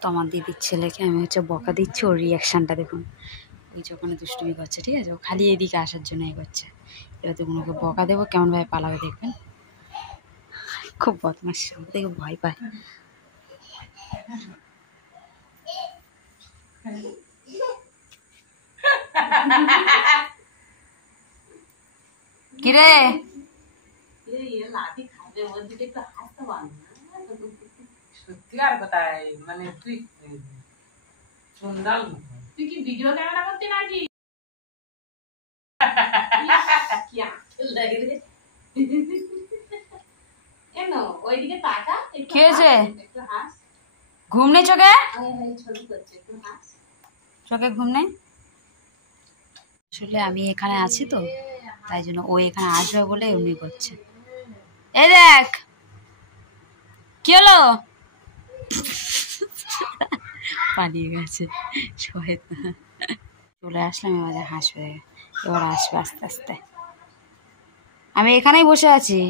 তো আমার দিদির ছেলেকে আমি হচ্ছে বকা দিচ্ছি, ওর রিয়াকশানটা দেখুন। ওই যে ওখানে দুষ্টুমি করছে, ঠিক আছে, ও খালি এদিকে আসার জন্য এ করছে। এবার দেখুন ওকে বকা দেবো কেমনভাবে পালাবে দেখবেন। খুব বদমাশ, দেখে ভয় পায়। কিরে সত্যিকার কথা, মানে তুই সুন্দর, তুই কি ভিডিও ক্যামেরা করতে নাকি? ঘুম নেই চোখে? চোখে ঘুম নেই? আসলে আমি এখানে আছি তো, তাই জন্য ও এখানে আসবে বলে এমনি করছে। এই দেখ কি হলো, পালিয়ে গেছে শয়তান। চলে আসলাম, এবার হাসবে, এবার আসবে আস্তে আস্তে। আমি এখানেই বসে আছি।